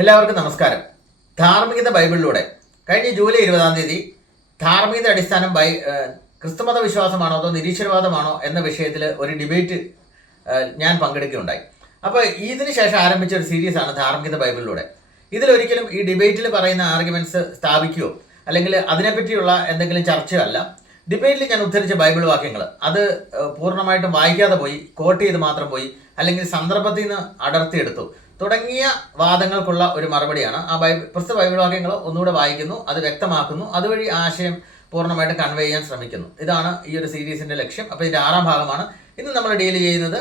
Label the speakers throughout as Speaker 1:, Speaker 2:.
Speaker 1: എല്ലാവർക്കും നമസ്കാരം. ധാർമ്മികത ബൈബിളിലൂടെ. കഴിഞ്ഞ ജൂലൈ ഇരുപതാം തീയതി ധാർമ്മികത അടിസ്ഥാനം ബൈ ക്രിസ്തുമത വിശ്വാസമാണോ അതോ നിരീശ്വരവാദമാണോ എന്ന വിഷയത്തിൽ ഒരു ഡിബേറ്റ് ഞാൻ പങ്കെടുക്കുകയുണ്ടായി. അപ്പോൾ ഇതിനു ശേഷം ആരംഭിച്ച ഒരു സീരീസ് ആണ് ധാർമ്മികത ബൈബിളിലൂടെ. ഇതിലൊരിക്കലും ഈ ഡിബേറ്റിൽ പറയുന്ന ആർഗ്യുമെന്റ്സ് സ്ഥാപിക്കുകയോ അല്ലെങ്കിൽ അതിനെപ്പറ്റിയുള്ള എന്തെങ്കിലും ചർച്ചയോ അല്ല. ഡിബേറ്റിൽ ഞാൻ ഉദ്ധരിച്ച ബൈബിൾ വാക്യങ്ങൾ അത് പൂർണമായിട്ടും വായിക്കാതെ പോയി കോട്ട് ചെയ്ത് മാത്രം പോയി അല്ലെങ്കിൽ സന്ദർഭത്തിൽ നിന്ന് അടർത്തിയെടുത്തു. തുടങ്ങിയ വാദങ്ങൾക്കുള്ള ഒരു മറുപടിയാണ്. ആ ബൈബിൾ പ്രസ്തുത ബൈബിൾ വാക്യങ്ങൾ ഒന്നുകൂടെ വായിക്കുന്നു അത് വ്യക്തമാക്കുന്നു അതുവഴി ആശയം പൂർണമായിട്ട് കൺവേ ചെയ്യാൻ ശ്രമിക്കുന്നു. ഇതാണ് ഈ ഒരു സീരീസിന്റെ ലക്ഷ്യം. അപ്പോൾ ഇതിന്റെ ആറാം ഭാഗമാണ്. ഇന്ന് നമ്മൾ ഡീൽ ചെയ്യുന്നത്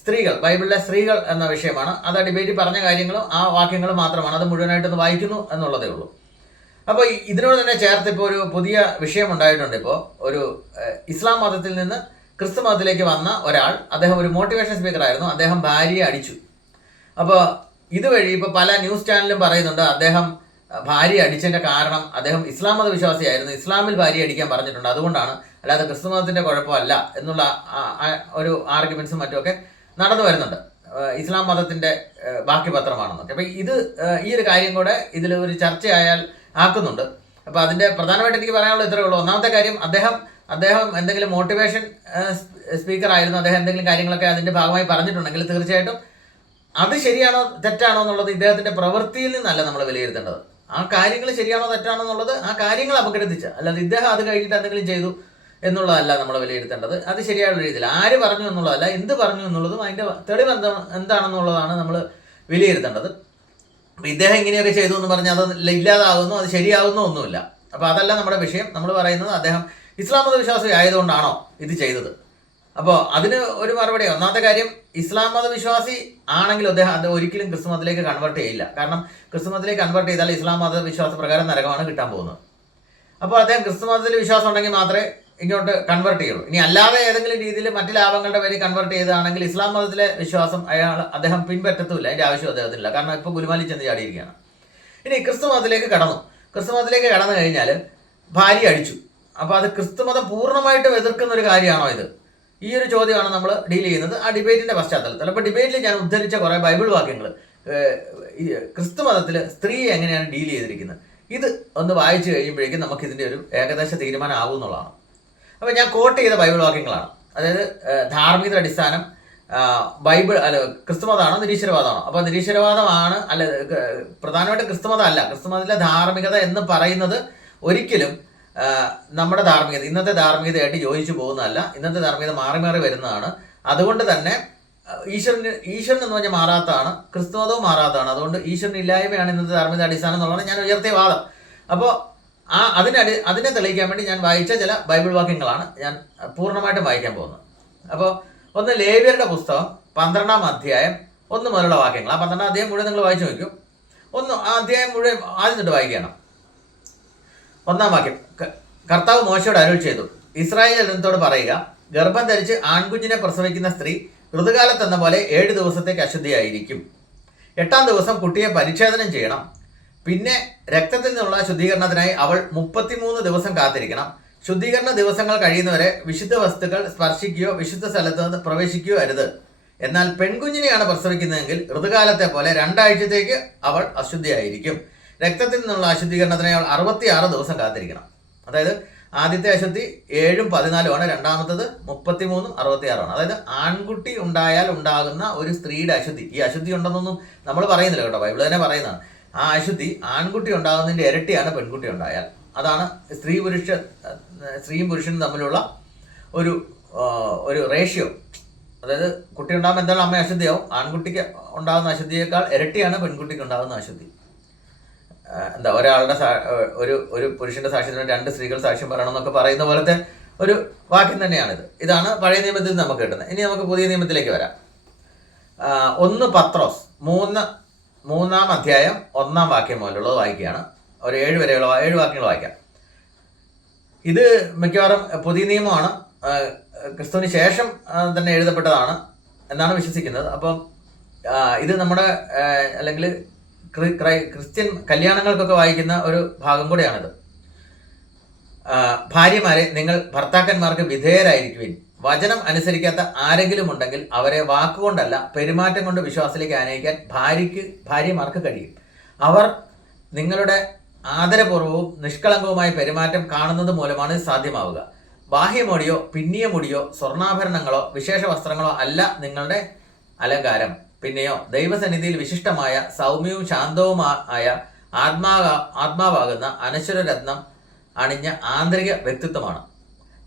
Speaker 1: സ്ത്രീകൾ ബൈബിളിലെ സ്ത്രീകൾ എന്ന വിഷയമാണ്. അത് ഡിബേറ്റിൽ പറഞ്ഞ കാര്യങ്ങളും ആ വാക്യങ്ങളും മാത്രമാണ്. അത് മുഴുവനായിട്ടൊന്ന് വായിക്കുന്നു എന്നുള്ളതേ ഉള്ളൂ. അപ്പോൾ ഇതിനോട് തന്നെ ചേർത്ത് ഇപ്പോൾ ഒരു പുതിയ വിഷയം ഉണ്ടായിട്ടുണ്ട് ഇപ്പോൾ ഒരു ഇസ്ലാം മതത്തിൽ നിന്ന് ക്രിസ്തു മതത്തിലേക്ക് വന്ന ഒരാൾ അദ്ദേഹം ഒരു മോട്ടിവേഷൻ സ്പീക്കർ ആയിരുന്നു. അദ്ദേഹം ഭാര്യയെ അടിച്ചു. അപ്പോൾ ഇതുവഴി ഇപ്പോൾ പല ന്യൂസ് ചാനലും പറയുന്നുണ്ട് അദ്ദേഹം ഭാര്യ അടിച്ചതിന്റെ കാരണം അദ്ദേഹം ഇസ്ലാം മത വിശ്വാസിയായിരുന്നു. ഇസ്ലാമിൽ ഭാര്യ അടിക്കാൻ പറഞ്ഞിട്ടുണ്ട്. അതുകൊണ്ടാണ് അല്ലാതെ ക്രിസ്തു മതത്തിന്റെ കുഴപ്പമല്ല എന്നുള്ള ഒരു ആർഗ്യുമെൻസും മറ്റുമൊക്കെ നടന്നു വരുന്നുണ്ട്. ഇസ്ലാം മതത്തിന്റെ ബാക്കി പത്രമാണെന്നൊക്കെ അപ്പോൾ ഇത് ഈ ഒരു കാര്യം കൂടെ ഇതിൽ ഒരു ചർച്ചയായാൽ ആക്കുന്നുണ്ട്. അപ്പോൾ അതിന്റെ പ്രധാനമായിട്ട് എനിക്ക് പറയാനുള്ളത് ഇത്രയേ ഉള്ളൂ. ഒന്നാമത്തെ കാര്യം അദ്ദേഹം അദ്ദേഹം എന്തെങ്കിലും മോട്ടിവേഷൻ സ്പീക്കർ ആയിരുന്നു. അദ്ദേഹം എന്തെങ്കിലും കാര്യങ്ങളൊക്കെ അതിന്റെ ഭാഗമായി പറഞ്ഞിട്ടുണ്ടെങ്കിൽ തീർച്ചയായിട്ടും അത് ശരിയാണോ തെറ്റാണോ എന്നുള്ളത് ഇദ്ദേഹത്തിന്റെ പ്രവൃത്തിയിൽ നിന്നല്ല നമ്മൾ വിലയിരുത്തേണ്ടത്. ആ കാര്യങ്ങൾ ശരിയാണോ തെറ്റാണോ എന്നുള്ളത് ആ കാര്യങ്ങൾ അപകടത്തിച്ച അല്ലാതെ ഇദ്ദേഹം അത് കഴിഞ്ഞിട്ട് എന്തെങ്കിലും ചെയ്തു എന്നുള്ളതല്ല നമ്മൾ വിലയിരുത്തേണ്ടത്. അത് ശരിയായുള്ള രീതിയിൽ. ആര് പറഞ്ഞു എന്നുള്ളതല്ല എന്ത് പറഞ്ഞു എന്നുള്ളതും അതിന്റെ തെളിവ് എന്താ എന്താണെന്നുള്ളതാണ് നമ്മൾ വിലയിരുത്തേണ്ടത്. ഇദ്ദേഹം ഇങ്ങനെയൊക്കെ ചെയ്തു എന്ന് പറഞ്ഞാൽ അത് ഇല്ലാതാകുന്നു അത് ശരിയാകുന്നു ഒന്നുമില്ല. അപ്പൊ അതല്ല നമ്മുടെ വിഷയം. നമ്മൾ പറയുന്നത് അദ്ദേഹം ഇസ്ലാം മതവിശ്വാസി ആയതുകൊണ്ടാണോ ഇത് ചെയ്തത്? അപ്പോൾ അതിന് ഒരു മറുപടി ഒന്നാമത്തെ കാര്യം ഇസ്ലാം മത വിശ്വാസി ആണെങ്കിൽ അദ്ദേഹം അത് ഒരിക്കലും ക്രിസ്തു മതത്തിലേക്ക് കൺവേർട്ട് ചെയ്യില്ല. കാരണം ക്രിസ്തു മതത്തിലേക്ക് കൺവേർട്ട് ചെയ്താൽ ഇസ്ലാം മത വിശ്വാസ പ്രകാരം നരകമാണ് കിട്ടാൻ പോകുന്നത്. അപ്പോൾ അദ്ദേഹം ക്രിസ്തു മതത്തിൽ വിശ്വാസം ഉണ്ടെങ്കിൽ മാത്രമേ ഇങ്ങോട്ട് കൺവേർട്ട് ചെയ്യുള്ളൂ. ഇനി അല്ലാതെ ഏതെങ്കിലും രീതിയിൽ മറ്റു ലാഭങ്ങളുടെ പേര് കൺവേർട്ട് ചെയ്താണെങ്കിൽ ഇസ്ലാം മതത്തിലെ വിശ്വാസം അയാൾ അദ്ദേഹം പിൻപറ്റത്തുമില്ല. അതിന്റെ ആവശ്യം അദ്ദേഹത്തിനില്ല. കാരണം ഇപ്പോൾ ഗുരുമാലി ചെന്ന് ചാടിയിരിക്കുകയാണ്. ഇനി ക്രിസ്തു മതത്തിലേക്ക് കടന്നു. ക്രിസ്തു മതത്തിലേക്ക് കടന്നു കഴിഞ്ഞാൽ ഭാര്യ അടിച്ചു. അപ്പോൾ അത് ക്രിസ്തു മതം പൂർണമായിട്ടും എതിർക്കുന്ന ഒരു കാര്യമാണോ ഇത്? ഈ ഒരു ചോദ്യമാണ് നമ്മൾ ഡീൽ ചെയ്യുന്നത്. ആ ഡിബേറ്റിന്റെ പശ്ചാത്തലത്തിൽ. അപ്പോൾ ഡിബേറ്റിൽ ഞാൻ ഉദ്ധരിച്ച കുറേ ബൈബിൾ വാക്യങ്ങൾ ക്രിസ്തു മതത്തിൽ സ്ത്രീയെ എങ്ങനെയാണ് ഡീൽ ചെയ്തിരിക്കുന്നത്? ഇത് ഒന്ന് വായിച്ചു കഴിയുമ്പോഴേക്കും നമുക്ക് ഇതിന്റെ ഒരു ഏകദേശ തീരുമാനം ആവും എന്നുള്ളതാണ്. അപ്പോൾ ഞാൻ കോട്ട് ചെയ്ത ബൈബിൾ വാക്യങ്ങളാണ്. അതായത് ധാർമ്മിക അടിസ്ഥാനം ബൈബിൾ അല്ല ക്രിസ്തുമതമാണോ നിരീശ്വരവാദമാണോ? അപ്പോൾ നിരീശ്വരവാദമാണ് അല്ല പ്രധാനമായിട്ട് ക്രിസ്തുമതം അല്ല ക്രിസ്തുമതത്തിലെ ധാർമ്മികത എന്ന് പറയുന്നത് ഒരിക്കലും നമ്മുടെ ധാർമ്മികത ഇന്നത്തെ ധാർമ്മികതയായിട്ട് യോജിച്ചു പോകുന്നതല്ല ഇന്നത്തെ ധാർമ്മികത മാറി മാറി വരുന്നതാണ്. അതുകൊണ്ട് തന്നെ ഈശ്വരൻ ഈശ്വരൻ എന്ന് പറഞ്ഞാൽ മാറാത്തതാണ് ക്രിസ്തുമതവും മാറാത്തതാണ്. അതുകൊണ്ട് ഈശ്വരൻ ഇല്ലായ്മയാണ് ഇന്നത്തെ ധാർമ്മികത അടിസ്ഥാനം എന്നുള്ളതാണ് ഞാൻ ഉയർത്തിയ വാദം. അപ്പോൾ ആ അതിനടി അതിനെ തെളിയിക്കാൻ വേണ്ടി ഞാൻ വായിച്ച ചില ബൈബിൾ വാക്യങ്ങളാണ് ഞാൻ പൂർണമായിട്ടും വായിക്കാൻ പോകുന്നത്. അപ്പോൾ ഒന്ന് ലേവ്യരുടെ പുസ്തകം പന്ത്രണ്ടാം അധ്യായം ഒന്ന് മുതലുള്ള വാക്യങ്ങൾ. ആ പന്ത്രണ്ടാം അധ്യായം മുഴുവൻ നിങ്ങൾ വായിച്ചു നോക്കും ഒന്ന് ആ അധ്യായം മുഴുവൻ ആദ്യം തൊട്ട് വായിക്കണം ഒന്നാം വാക്യം. കർത്താവ് മോശയോട് അരുൾ ചെയ്തു. ഇസ്രായേൽ ജനത്തോട് പറയുക ഗർഭം ധരിച്ച് ആൺകുഞ്ഞിനെ പ്രസവിക്കുന്ന സ്ത്രീ ഋതുകാലത്ത് എന്ന പോലെ ഏഴ് ദിവസത്തേക്ക് അശുദ്ധിയായിരിക്കും. എട്ടാം ദിവസം കുട്ടിയെ പരിച്ഛേദനം ചെയ്യണം. പിന്നെ രക്തത്തിൽ നിന്നുള്ള ശുദ്ധീകരണത്തിനായി അവൾ മുപ്പത്തിമൂന്ന് ദിവസം കാത്തിരിക്കണം. ശുദ്ധീകരണ ദിവസങ്ങൾ കഴിയുന്നവരെ വിശുദ്ധ വസ്തുക്കൾ സ്പർശിക്കുകയോ വിശുദ്ധ സ്ഥലത്ത് നിന്ന് പ്രവേശിക്കുകയോ അരുത്. എന്നാൽ പെൺകുഞ്ഞിനെയാണ് പ്രസവിക്കുന്നതെങ്കിൽ ഋതുകാലത്തെ പോലെ രണ്ടാഴ്ചത്തേക്ക് അവൾ അശുദ്ധിയായിരിക്കും. രക്തത്തിൽ നിന്നുള്ള അശുദ്ധീകരണത്തിന് അയാൾ അറുപത്തി ആറ് ദിവസം കാത്തിരിക്കണം. അതായത് ആദ്യത്തെ അശുദ്ധി ഏഴും പതിനാലുമാണ് രണ്ടാമത്തത് മുപ്പത്തി മൂന്നും അറുപത്തി ആറുമാണ് അതായത് ആൺകുട്ടി ഉണ്ടായാൽ ഉണ്ടാകുന്ന ഒരു സ്ത്രീയുടെ അശുദ്ധി. ഈ അശുദ്ധി ഉണ്ടെന്നൊന്നും നമ്മൾ പറയുന്നില്ല കേട്ടോ ബൈബിൾ തന്നെ പറയുന്നതാണ്. ആ അശുദ്ധി ആൺകുട്ടി ഉണ്ടാകുന്നതിന്റെ ഇരട്ടിയാണ് പെൺകുട്ടി ഉണ്ടായാൽ. അതാണ് സ്ത്രീ പുരുഷ സ്ത്രീയും പുരുഷനും തമ്മിലുള്ള ഒരു ഒരു റേഷ്യോ അതായത് കുട്ടി ഉണ്ടാകുമ്പോൾ എന്തായാലും അമ്മ അശുദ്ധിയാവും ആൺകുട്ടിക്ക് ഉണ്ടാകുന്ന അശുദ്ധിയേക്കാൾ ഇരട്ടിയാണ് പെൺകുട്ടിക്ക് ഉണ്ടാകുന്ന അശുദ്ധി. എന്താ ഒരാളുടെ ഒരു ഒരു പുരുഷന്റെ സാക്ഷ്യത്തിന് രണ്ട് സ്ത്രീകൾ സാക്ഷ്യം പറയണം എന്നൊക്കെ പറയുന്ന പോലത്തെ ഒരു വാക്യം തന്നെയാണിത്. ഇതാണ് പഴയ നിയമത്തിൽ നമുക്ക് കിട്ടുന്നത്. ഇനി നമുക്ക് പുതിയ നിയമത്തിലേക്ക് വരാം. ഒന്ന് പത്രോസ് മൂന്ന് മൂന്നാം അധ്യായം ഒന്നാം വാക്യം മുതലുള്ളത് വായിക്കുകയാണ്. ഒരു ഏഴ് വരെയുള്ള ഏഴ് വാക്യങ്ങൾ വായിക്കാം. ഇത് മിക്കവാറും പുതിയ നിയമമാണ്. ക്രിസ്തുവിന് ശേഷം തന്നെ എഴുതപ്പെട്ടതാണ് എന്നാണ് വിശ്വസിക്കുന്നത്. അപ്പം ഇത് നമ്മുടെ അല്ലെങ്കിൽ ക്രിസ്ത്യൻ കല്യാണങ്ങൾക്കൊക്കെ വായിക്കുന്ന ഒരു ഭാഗം കൂടെയാണിത്. ഭാര്യമാരെ നിങ്ങൾ ഭർത്താക്കന്മാർക്ക് വിധേയരായിരിക്കുവിൻ. വചനം അനുസരിക്കാത്ത ആരെങ്കിലും ഉണ്ടെങ്കിൽ അവരെ വാക്കുകൊണ്ടല്ല പെരുമാറ്റം കൊണ്ട് വിശ്വാസത്തിലേക്ക് ആനയിക്കാൻ ഭാര്യയ്ക്ക് ഭാര്യമാർക്ക് കഴിയും. അവർ നിങ്ങളുടെ ആദരപൂർവവും നിഷ്കളങ്കവുമായ പെരുമാറ്റം കാണുന്നത് മൂലമാണ് സാധ്യമാവുക. ബാഹ്യമൊടിയോ പിന്നിയ മുടിയോ സ്വർണാഭരണങ്ങളോ വിശേഷ വസ്ത്രങ്ങളോ അല്ല നിങ്ങളുടെ അലങ്കാരം. പിന്നെയോ ദൈവസന്നിധിയിൽ വിശിഷ്ടമായ സൗമ്യവും ശാന്തവുമായ ആത്മാ ആത്മാവാകുന്ന അനശ്വരരത്നം അണിഞ്ഞ ആന്തരിക വ്യക്തിത്വമാണ്.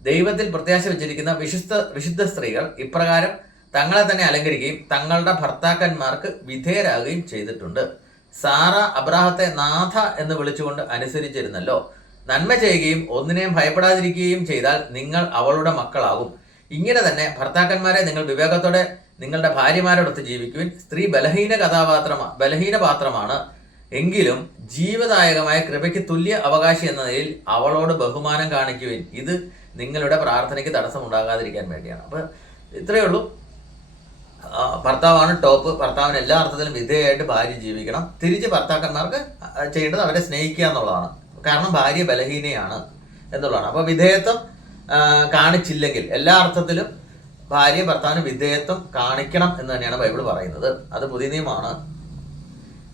Speaker 1: ദൈവത്തിൽ പ്രത്യാശ വെച്ചിരിക്കുന്ന വിശുദ്ധ വിശുദ്ധ സ്ത്രീകൾ ഇപ്രകാരം തങ്ങളെ തന്നെ അലങ്കരിക്കുകയും തങ്ങളുടെ ഭർത്താക്കന്മാർക്ക് വിധേയരാകുകയും ചെയ്തിട്ടുണ്ട്. സാറ അബ്രാഹത്തെ നാഥ എന്ന് വിളിച്ചുകൊണ്ട് അനുസരിച്ചിരുന്നല്ലോ. നന്മ ചെയ്യുകയും ഒന്നിനെയും ഭയപ്പെടാതിരിക്കുകയും ചെയ്താൽ നിങ്ങൾ അവളുടെ മക്കളാകും. ഇങ്ങനെ തന്നെ ഭർത്താക്കന്മാരെ നിങ്ങൾ വിവേകത്തോടെ നിങ്ങളുടെ ഭാര്യമാരോടൊത്ത് ജീവിക്കുവിൻ. സ്ത്രീ ബലഹീന കഥാപാത്രമാണ് ബലഹീന പാത്രമാണ്. എങ്കിലും ജീവദായകമായ കൃപയ്ക്ക് തുല്യ അവകാശി എന്ന നിലയിൽ അവളോട് ബഹുമാനം കാണിക്കുവിൻ. ഇത് നിങ്ങളുടെ പ്രാർത്ഥനയ്ക്ക് തടസ്സമുണ്ടാകാതിരിക്കാൻ വേണ്ടിയാണ്. അപ്പൊ ഇത്രയേ ഉള്ളൂ. ഭർത്താവാണ് ടോപ്പ്. ഭർത്താവിന് എല്ലാ അർത്ഥത്തിലും വിധേയമായിട്ട് ഭാര്യ ജീവിക്കണം. തിരിച്ച് ഭർത്താക്കന്മാർക്ക് ചെയ്യേണ്ടത് അവരെ സ്നേഹിക്കുക എന്നുള്ളതാണ്. കാരണം ഭാര്യ ബലഹീനയാണ് എന്നുള്ളതാണ്. അപ്പോൾ വിധേയത്വം കാണിച്ചില്ലെങ്കിൽ എല്ലാ അർത്ഥത്തിലും ഭാര്യ ഭർത്താവിന് വിധേയത്വം കാണിക്കണം എന്ന് തന്നെയാണ് ബൈബിൾ പറയുന്നത്. അത് പുതിയ നിയമമാണ്.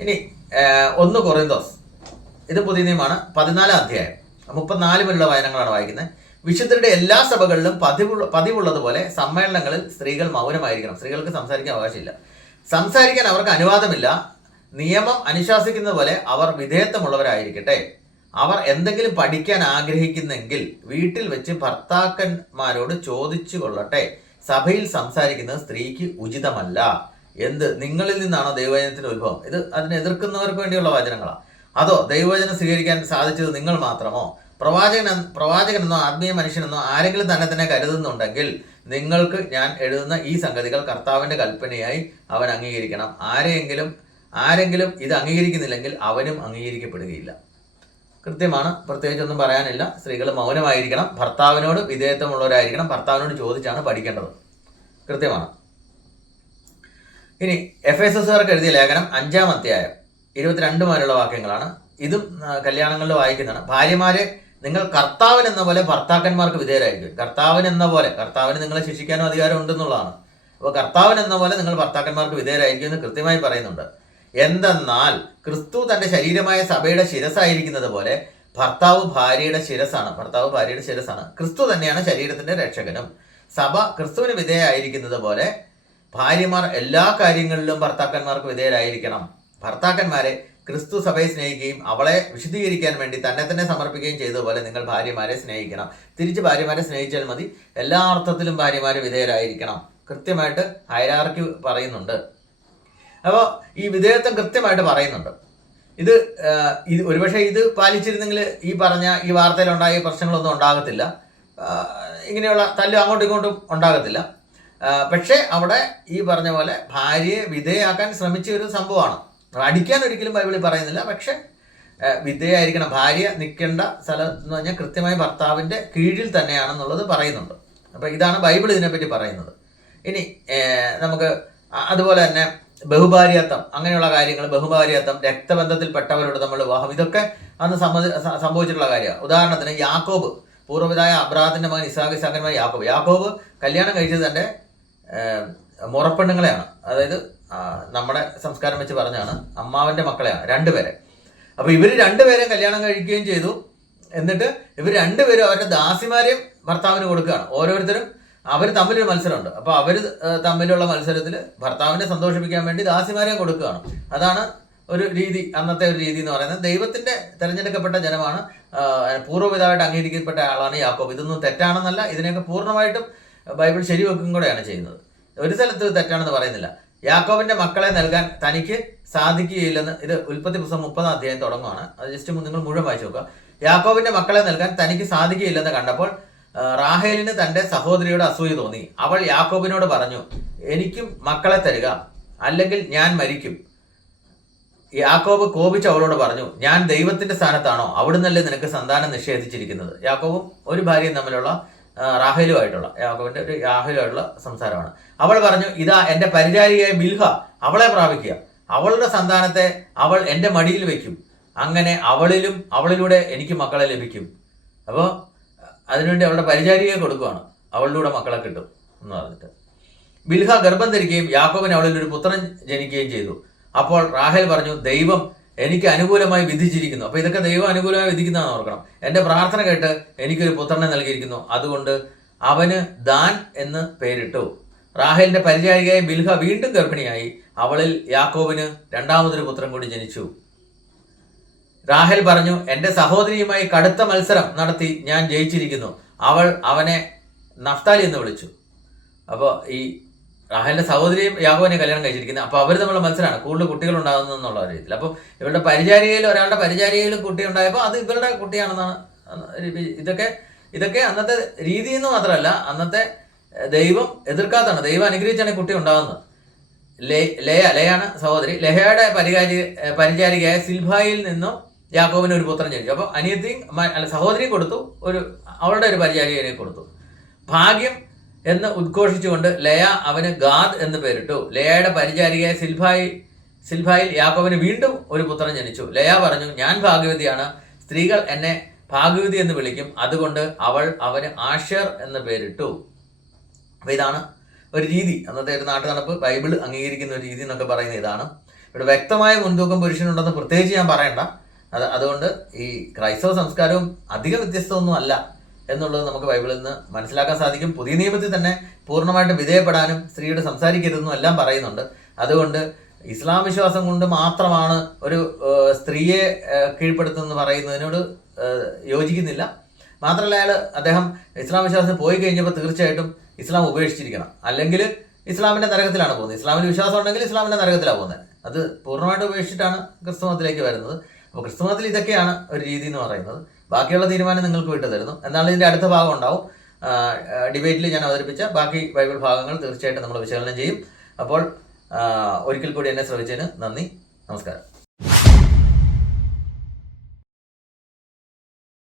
Speaker 1: ഇനി ഒന്ന് കൊറിന്തോസ്. ഇത് പുതിയ നിയമമാണ്. പതിനാലാം അധ്യായം. മുപ്പത്തിനാല് മുതലുള്ള വായനങ്ങളാണ് വായിക്കുന്നത്. വിശുദ്ധരുടെ എല്ലാ സഭകളിലും പതിവുള്ള പതിവുള്ളതുപോലെ സമ്മേളനങ്ങളിൽ സ്ത്രീകൾ മൗനമായിരിക്കണം. സ്ത്രീകൾക്ക് സംസാരിക്കാൻ അവകാശമില്ല. സംസാരിക്കാൻ അവർക്ക് അനുവാദമില്ല. നിയമം അനുശാസിക്കുന്നത് പോലെ അവർ വിധേയത്വമുള്ളവരായിരിക്കട്ടെ. അവർ എന്തെങ്കിലും പഠിക്കാൻ ആഗ്രഹിക്കുന്നെങ്കിൽ വീട്ടിൽ വെച്ച് ഭർത്താക്കന്മാരോട് ചോദിച്ചു കൊള്ളട്ടെ സഭയിൽ സംസാരിക്കുന്നത് സ്ത്രീക്ക് ഉചിതമല്ല. എന്ത്? നിങ്ങളിൽ നിന്നാണോ ദൈവവചനത്തിന്റെ ഉത്ഭവം? ഇത് അതിനെ എതിർക്കുന്നവർക്ക് വേണ്ടിയുള്ള വചനങ്ങളാണ് അതോ ദൈവവചനം സ്വീകരിക്കാൻ സാധിച്ചത് നിങ്ങൾ മാത്രമോ? പ്രവാചകൻ പ്രവാചകനെന്നോ ആത്മീയ മനുഷ്യനെന്നോ ആരെങ്കിലും തന്നെ തന്നെ കരുതുന്നുണ്ടെങ്കിൽ നിങ്ങൾക്ക് ഞാൻ എഴുതുന്ന ഈ സംഗതികൾ കർത്താവിന്റെ കൽപ്പനയായി അവൻ അംഗീകരിക്കണം. ആരെയെങ്കിലും ആരെങ്കിലും ഇത് അംഗീകരിക്കുന്നില്ലെങ്കിൽ അവനും അംഗീകരിക്കപ്പെടുകയില്ല. കൃത്യമാണ്. പ്രത്യേകിച്ചൊന്നും പറയാനില്ല. സ്ത്രീകൾ മൗനമായിരിക്കണം. ഭർത്താവിനോട് വിധേയത്വമുള്ളവരായിരിക്കണം. ഭർത്താവിനോട് ചോദിച്ചാണ് പഠിക്കേണ്ടത്. കൃത്യമാണ്. ഇനി എഫ് എസ് എസുകാർക്ക് എഴുതിയ ലേഖനം അഞ്ചാം അധ്യായം ഇരുപത്തിരണ്ട് മുതലുള്ള വാക്യങ്ങളാണ്. ഇതും കല്യാണങ്ങളിൽ വായിക്കുന്നതാണ്. ഭാര്യമാരെ നിങ്ങൾ കർത്താവിൻ എന്ന പോലെ ഭർത്താക്കന്മാർക്ക് വിധേയരായിരിക്കും. കർത്താവൻ എന്ന പോലെ കർത്താവിന് നിങ്ങളെ ശിക്ഷിക്കാനും അധികാരം ഉണ്ടെന്നുള്ളതാണ് അപ്പോൾ കർത്താവൻ എന്ന പോലെ നിങ്ങൾ ഭർത്താക്കന്മാർക്ക് വിധേയരായിരിക്കും എന്ന് കൃത്യമായി പറയുന്നുണ്ട്. എന്തെന്നാൽ ക്രിസ്തു തന്റെ ശരീരമായ സഭയുടെ ശിരസായിരിക്കുന്നത് പോലെ ഭർത്താവ് ഭാര്യയുടെ ശിരസാണ് ഭർത്താവ് ഭാര്യയുടെ ശിരസാണ് ക്രിസ്തു തന്നെയാണ് ശരീരത്തിന്റെ രക്ഷകനും. സഭ ക്രിസ്തുവിന് വിധേയായിരിക്കുന്നത് പോലെ ഭാര്യമാർ എല്ലാ കാര്യങ്ങളിലും ഭർത്താക്കന്മാർക്ക് വിധേയരായിരിക്കണം. ഭർത്താക്കന്മാരെ ക്രിസ്തു സഭയെ സ്നേഹിക്കുകയും അവളെ വിശദീകരിക്കാൻ വേണ്ടി തന്നെ തന്നെ സമർപ്പിക്കുകയും ചെയ്തതുപോലെ നിങ്ങൾ ഭാര്യമാരെ സ്നേഹിക്കണം. തിരിച്ച് ഭാര്യമാരെ സ്നേഹിച്ചാൽ മതി. എല്ലാ അർത്ഥത്തിലും ഭാര്യമാരെ വിധേയരായിരിക്കണം. കൃത്യമായിട്ട് ഹൈരാർക്കി പറയുന്നുണ്ട്. അപ്പോൾ ഈ വിധേയത്വം കൃത്യമായിട്ട് പറയുന്നുണ്ട്. ഇത് ഇത് ഒരുപക്ഷെ ഇത് പാലിച്ചിരുന്നെങ്കിൽ ഈ പറഞ്ഞ ഈ വാർത്തയിലുണ്ടായ പ്രശ്നങ്ങളൊന്നും ഉണ്ടാകത്തില്ല. ഇങ്ങനെയുള്ള തല്ലും അങ്ങോട്ടും ഇങ്ങോട്ടും ഉണ്ടാകത്തില്ല. പക്ഷേ അവിടെ ഈ പറഞ്ഞ പോലെ ഭാര്യയെ വിധേയാക്കാൻ ശ്രമിച്ച ഒരു സംഭവമാണ്. അടിക്കാൻ ഒരിക്കലും ബൈബിളിൽ പറയുന്നില്ല. പക്ഷെ വിധേയായിരിക്കണം. ഭാര്യ നിൽക്കേണ്ട സ്ഥലം എന്ന് പറഞ്ഞാൽ കൃത്യമായി ഭർത്താവിന്റെ കീഴിൽ തന്നെയാണെന്നുള്ളത് പറയുന്നുണ്ട്. അപ്പോൾ ഇതാണ് ബൈബിൾ ഇതിനെപ്പറ്റി പറയുന്നത്. ഇനി നമുക്ക് അതുപോലെ തന്നെ ബഹുഭാര്യത്വം അങ്ങനെയുള്ള കാര്യങ്ങൾ ബഹുഭാര്യത്വം രക്തബന്ധത്തിൽപ്പെട്ടവരോട് നമ്മൾ വിവാഹം. ഇതൊക്കെ അന്ന് സംഭവിച്ചിട്ടുള്ള കാര്യമാണ്. ഉദാഹരണത്തിന് യാക്കോബ് പൂർവപിതായ അബ്രാഹത്തിന്റെ മകൻ ഇസാഖ് ഇസാഖന്മാർ യാക്കോബ്. യാക്കോബ് കല്യാണം കഴിച്ചത് തന്റെ മുറപ്പെണ്ണുങ്ങളെയാണ്. അതായത് നമ്മുടെ സംസ്കാരം വെച്ച് പറഞ്ഞാണ് അമ്മാവന്റെ മക്കളെയാണ് രണ്ടുപേരെ. അപ്പൊ ഇവർ രണ്ടുപേരെ കല്യാണം കഴിക്കുകയും ചെയ്തു. എന്നിട്ട് ഇവർ രണ്ടുപേരും അവരുടെ ദാസിമാരെയും ഭർത്താവിന് കൊടുക്കുകയാണ്. ഓരോരുത്തരും അവർ തമ്മിലൊരു മത്സരമുണ്ട്. അപ്പൊ അവർ തമ്മിലുള്ള മത്സരത്തിൽ ഭർത്താവിനെ സന്തോഷിപ്പിക്കാൻ വേണ്ടി ദാസിമാരെ കൊടുക്കുകയാണ്. അതാണ് ഒരു രീതി അന്നത്തെ ഒരു രീതി എന്ന് പറയുന്നത്. ദൈവത്തിന്റെ തെരഞ്ഞെടുക്കപ്പെട്ട ജനമാണ് പൂർവപിതാവായിട്ട് അംഗീകരിക്കപ്പെട്ട ആളാണ് യാക്കോബ്. ഇതൊന്നും തെറ്റാണെന്നല്ല ഇതിനെയൊക്കെ പൂർണമായിട്ടും ബൈബിൾ ശരിവെക്കും കൂടെയാണ് ചെയ്യുന്നത്. ഒരു സ്ഥലത്ത് തെറ്റാണെന്ന് പറയുന്നില്ല. യാക്കോബിന്റെ മക്കളെ നൽകാൻ തനിക്ക് സാധിക്കുകയില്ലെന്ന് ഇത് ഉൽപ്പത്തി പുസ്തകം മുപ്പതാം അധ്യായം തുടങ്ങുവാണ്. അത് ജസ്റ്റ് നിങ്ങൾ മുഴുവൻ വായിച്ചു നോക്കുക. യാക്കോബിന്റെ മക്കളെ നൽകാൻ തനിക്ക് സാധിക്കുകയില്ലെന്ന് കണ്ടപ്പോൾ റാഹേലിന് തന്റെ സഹോദരിയോട് അസൂയ തോന്നി. അവൾ യാക്കോബിനോട് പറഞ്ഞു എനിക്കും മക്കളെ തരിക അല്ലെങ്കിൽ ഞാൻ മരിക്കും. യാക്കോബ് കോപിച്ച് അവളോട് പറഞ്ഞു ഞാൻ ദൈവത്തിന്റെ സ്ഥാനത്താണോ? അവിടുന്നല്ലേ നിനക്ക് സന്താനം നിഷേധിച്ചിരിക്കുന്നത്? യാക്കോബും ഒരു ഭാര്യയും തമ്മിലുള്ള റാഹേലുമായിട്ടുള്ള യാക്കോബിന്റെ ഒരു യാഹേലുമായിട്ടുള്ള സംസാരമാണ്. അവൾ പറഞ്ഞു ഇതാ എന്റെ പരിചാരികയായ ബിൽഹ അവളെ പ്രാപിക്കുക. അവളുടെ സന്താനത്തെ അവൾ എന്റെ മടിയിൽ വെക്കും അങ്ങനെ അവളിലും അവളിലൂടെ എനിക്ക് മക്കളെ ലഭിക്കും. അപ്പോൾ അതിനുവേണ്ടി അവളുടെ പരിചാരികയെ കൊടുക്കുകയാണ് അവളിലൂടെ മക്കളെ കിട്ടും എന്ന് പറഞ്ഞിട്ട്. ബിൽഹ ഗർഭം ധരിക്കുകയും യാക്കോബിന് അവളിൽ ഒരു പുത്രൻ ജനിക്കുകയും ചെയ്തു. അപ്പോൾ റാഹേൽ പറഞ്ഞു ദൈവം എനിക്ക് അനുകൂലമായി വിധിച്ചിരിക്കുന്നു. അപ്പോൾ ഇതൊക്കെ ദൈവം അനുകൂലമായി വിധിക്കുന്നതാണ് ഓർക്കണം. എന്റെ പ്രാർത്ഥന കേട്ട് എനിക്കൊരു പുത്രനെ നൽകിയിരിക്കുന്നു. അതുകൊണ്ട് അവന് ദാൻ എന്ന് പേരിട്ടു. റാഹേലിന്റെ പരിചാരികയായ ബിൽഹ വീണ്ടും ഗർഭിണിയായി. അവളിൽ യാക്കോബിന് രണ്ടാമതൊരു പുത്രൻ കൂടി ജനിച്ചു. റാഹേൽ പറഞ്ഞു എന്റെ സഹോദരിയുമായി കടുത്ത മത്സരം നടത്തി ഞാൻ ജയിച്ചിരിക്കുന്നു. അവൾ അവനെ നഫ്താലി എന്ന് വിളിച്ചു. അപ്പോൾ ഈ റാഹലിന്റെ സഹോദരിയും യാഗോനെ കല്യാണം കഴിച്ചിരിക്കുന്നത് അപ്പോൾ അവർ തമ്മിലുള്ള മത്സരമാണ്. കൂടുതൽ കുട്ടികൾ ഉണ്ടാകുന്നു എന്നുള്ള രീതിയിൽ. അപ്പോൾ ഇവരുടെ പരിചാരികയിൽ ഒരാളുടെ പരിചാരികയിൽ കുട്ടി ഉണ്ടായപ്പോൾ അത് ഇവരുടെ കുട്ടിയാണെന്നാണ് ഇതൊക്കെ ഇതൊക്കെ അന്നത്തെ രീതി എന്ന് മാത്രമല്ല അന്നത്തെ ദൈവം എതിർക്കാത്തതാണ്. ദൈവം അനുഗ്രഹിച്ചാണ് കുട്ടി ഉണ്ടാകുന്നത്. ലേ ലയ ലയാണ് സഹോദരി. ലഹയുടെ പരിചാരി പരിചാരികയായ സിൽഭായിൽ നിന്നും യാക്കോബിന് ഒരു പുത്രൻ ജനിച്ചു. അപ്പോൾ അനിയത്തിയും അല്ല സഹോദരിയും കൊടുത്തു. ഒരു അവളുടെ ഒരു പരിചാരികനെ കൊടുത്തു. ഭാഗ്യം എന്ന് ഉദ്ഘോഷിച്ചുകൊണ്ട് ലയ അവന് ഗാദ് എന്ന് പേരിട്ടു. ലയയുടെ പരിചാരികയായ സിൽഭായി സിൽഭായിൽ യാക്കോബിന് വീണ്ടും ഒരു പുത്രൻ ജനിച്ചു. ലയ പറഞ്ഞു ഞാൻ ഭാഗ്യവതിയാണ്. സ്ത്രീകൾ എന്നെ ഭാഗ്യവതി എന്ന് വിളിക്കും. അതുകൊണ്ട് അവൾ അവന് ആഷർ എന്ന് പേരിട്ടു. അപ്പൊ ഇതാണ് ഒരു രീതി. അന്നത്തെ ഒരു നാട്ടു നടപ്പ് ബൈബിൾ അംഗീകരിക്കുന്ന ഒരു രീതി എന്നൊക്കെ പറയുന്ന ഇതാണ്. ഇവിടെ വ്യക്തമായ മുൻതൂക്കം പുരുഷനുണ്ടെന്ന് പ്രത്യേകിച്ച് ഞാൻ പറയണ്ട. അത് അതുകൊണ്ട് ഈ ക്രൈസ്തവ സംസ്കാരവും അധിക വ്യത്യസ്തമൊന്നും അല്ല എന്നുള്ളത് നമുക്ക് ബൈബിളിൽ നിന്ന് മനസ്സിലാക്കാൻ സാധിക്കും. പുതിയ നിയമത്തിൽ തന്നെ പൂർണമായിട്ട് വിധേയപ്പെടാനും സ്ത്രീയോട് സംസാരിക്കരുതെന്നും എല്ലാം പറയുന്നുണ്ട്. അതുകൊണ്ട് ഇസ്ലാം വിശ്വാസം കൊണ്ട് മാത്രമാണ് ഒരു സ്ത്രീയെ കീഴ്പ്പെടുത്തുന്നത് പറയുന്നതിനോട് യോജിക്കുന്നില്ല. മാത്രമല്ല അയാൾ അദ്ദേഹം ഇസ്ലാം വിശ്വാസത്തിൽ പോയി കഴിഞ്ഞപ്പോൾ തീർച്ചയായിട്ടും ഇസ്ലാം ഉപേക്ഷിച്ചിരിക്കണം. അല്ലെങ്കിൽ ഇസ്ലാമിന്റെ നരകത്തിലാണ് പോകുന്നത്. ഇസ്ലാമിൽ വിശ്വാസം ഉണ്ടെങ്കിൽ ഇസ്ലാമിന്റെ നരകത്തിലാണ് പോകുന്നത്. അത് പൂർണമായിട്ട് ഉപേക്ഷിച്ചിട്ടാണ് ക്രിസ്തുമതത്തിലേക്ക് വരുന്നത്. അപ്പോൾ ക്രിസ്തുമതത്തിൽ ഇതൊക്കെയാണ് ഒരു രീതി എന്ന് പറയുന്നത്. ബാക്കിയുള്ള തീരുമാനം നിങ്ങൾക്ക് വിട്ടു തരുന്നു. എന്നാലും ഇതിന്റെ അടുത്ത ഭാഗം ഉണ്ടാവും. ഡിബേറ്റിൽ ഞാൻ അവതരിപ്പിച്ച ബാക്കി ബൈബിൾ ഭാഗങ്ങൾ തീർച്ചയായിട്ടും നമ്മൾ വിശകലനം ചെയ്യും. അപ്പോൾ ഒരിക്കൽ കൂടി എന്നെ ശ്രമിച്ചതിന് നന്ദി. നമസ്കാരം.